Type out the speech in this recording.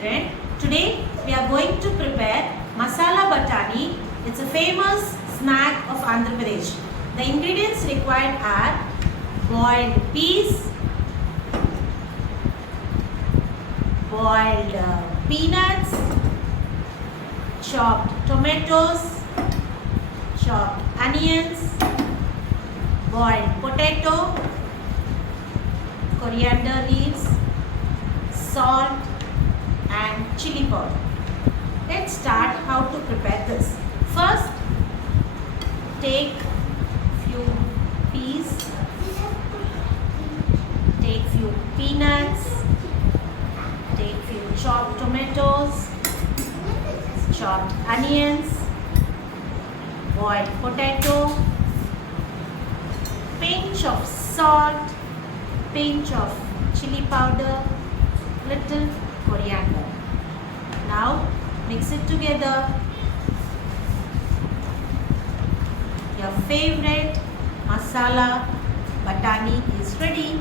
children. Today we are going to prepare masala batani. It's a famous snack of Andhra Pradesh. The ingredients required are boiled peas, boiled peanuts, chopped tomatoes, chopped onions, boiled potato, coriander leaves, salt and chili powder. Let's start how to prepare this. First, take few peas, take few peanuts, take few chopped tomatoes, chopped onions, boiled potato, pinch of salt, pinch of chili powder, little coriander. Now mix it together. Your favorite masala batani is ready.